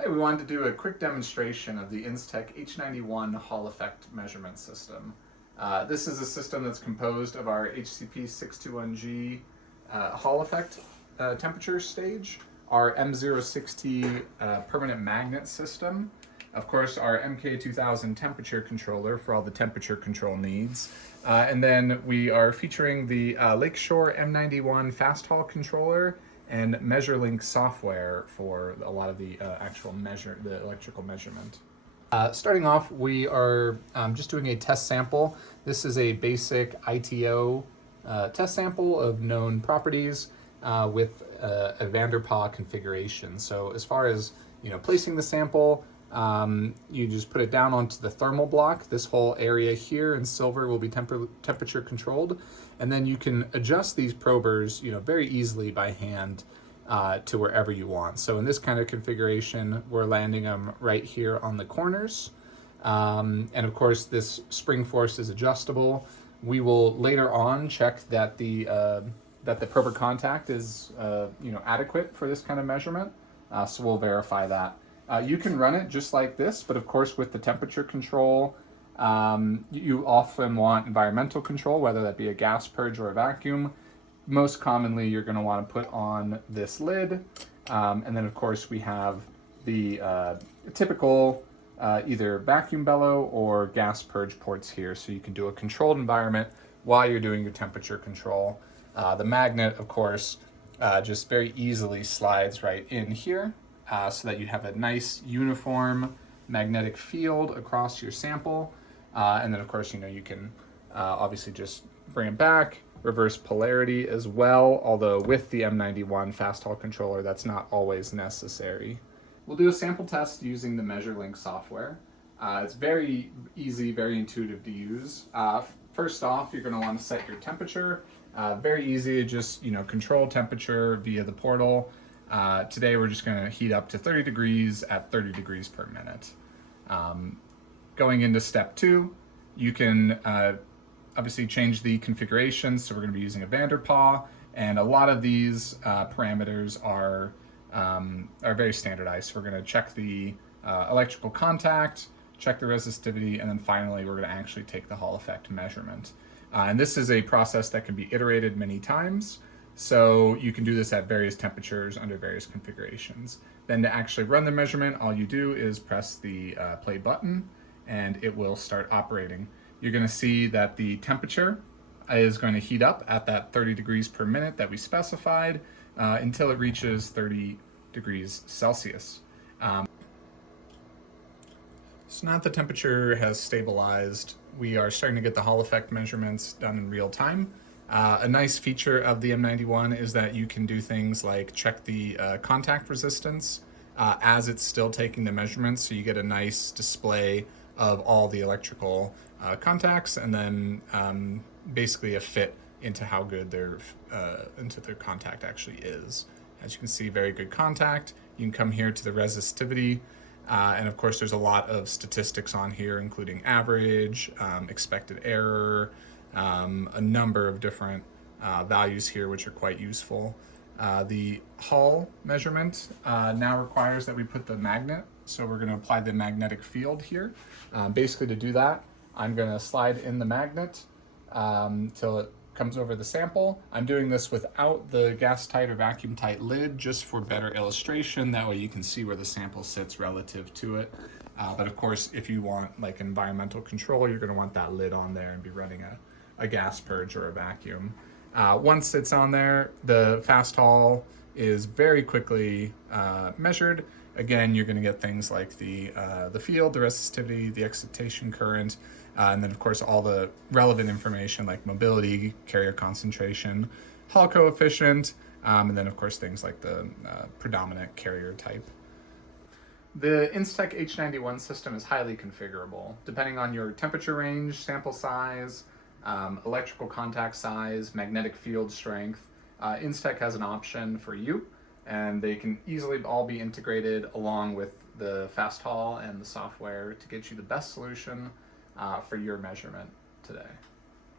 Hey, we wanted to do a quick demonstration of the Instec H91 Hall effect measurement system. This is a system that's composed of our HCP 621G Hall effect temperature stage, our M060 permanent magnet system, of course our MK2000 temperature controller for all the temperature control needs, and then we are featuring the Lakeshore M91 fast Hall controller and MeasureLink software for a lot of the the electrical measurement. Starting off, we are just doing a test sample. This is a basic ITO test sample of known properties with a van der Pol configuration. So as far as placing the sample, you just put it down onto the thermal block. This whole area here in silver will be temperature controlled, and then you can adjust these probers very easily by hand to wherever you want. So in this kind of configuration, we're landing them right here on the corners, and of course this spring force is adjustable. We will later on check that the prober contact is adequate for this kind of measurement, so we'll verify that. You can run it just like this, but of course with the temperature control, you often want environmental control, whether that be a gas purge or a vacuum. Most commonly, you're going to want to put on this lid, and then of course we have the typical either vacuum bellow or gas purge ports here, so you can do a controlled environment while you're doing your temperature control. The magnet, of course, just very easily slides right in here, so that you have a nice uniform magnetic field across your sample, and then of course you can obviously just bring it back, reverse polarity as well, although with the M91 fast Hall controller that's not always necessary. We'll do a sample test using the MeasureLink software. It's very easy, very intuitive to use. First off, you're going to want to set your temperature. Very easy to just control temperature via the portal. Today we're just going to heat up to 30 degrees at 30 degrees per minute. Going into step 2, you can obviously change the configuration, so we're going to be using a van der Pol, and a lot of these parameters are very standardized. So we're going to check the electrical contact, check the resistivity, and then finally we're going to actually take the Hall effect measurement. And this is a process that can be iterated many times, so you can do this at various temperatures under various configurations. Then to actually run the measurement, all you do is press the play button and it will start operating. You're going to see that the temperature is going to heat up at that 30 degrees per minute that we specified until it reaches 30 degrees Celsius. So now that the temperature has stabilized, we are starting to get the Hall effect measurements done in real time. A nice feature of the M91 is that you can do things like check the contact resistance as it's still taking the measurements, so you get a nice display of all the electrical contacts, and then basically a fit into how good their contact actually is. As you can see, very good contact. You can come here to the resistivity, and of course there's a lot of statistics on here, including average, expected error, a number of different values here which are quite useful. The Hall measurement now requires that we put the magnet, so we're going to apply the magnetic field here. Basically to do that, I'm going to slide in the magnet till it comes over the sample. I'm doing this without the gas tight or vacuum tight lid, just for better illustration. That way you can see where the sample sits relative to it. But of course, if you want like environmental control, you're going to want that lid on there and be running a gas purge or a vacuum. Once it's on there, the fast Hall is very quickly measured. Again, you're going to get things like the field, the resistivity, the excitation current, and then of course all the relevant information like mobility, carrier concentration, Hall coefficient, and then of course things like the predominant carrier type. The Instec H91 system is highly configurable. Depending on your temperature range, sample size, electrical contact size, magnetic field strength, Instec has an option for you, and they can easily all be integrated along with the fast Hall and the software to get you the best solution for your measurement today.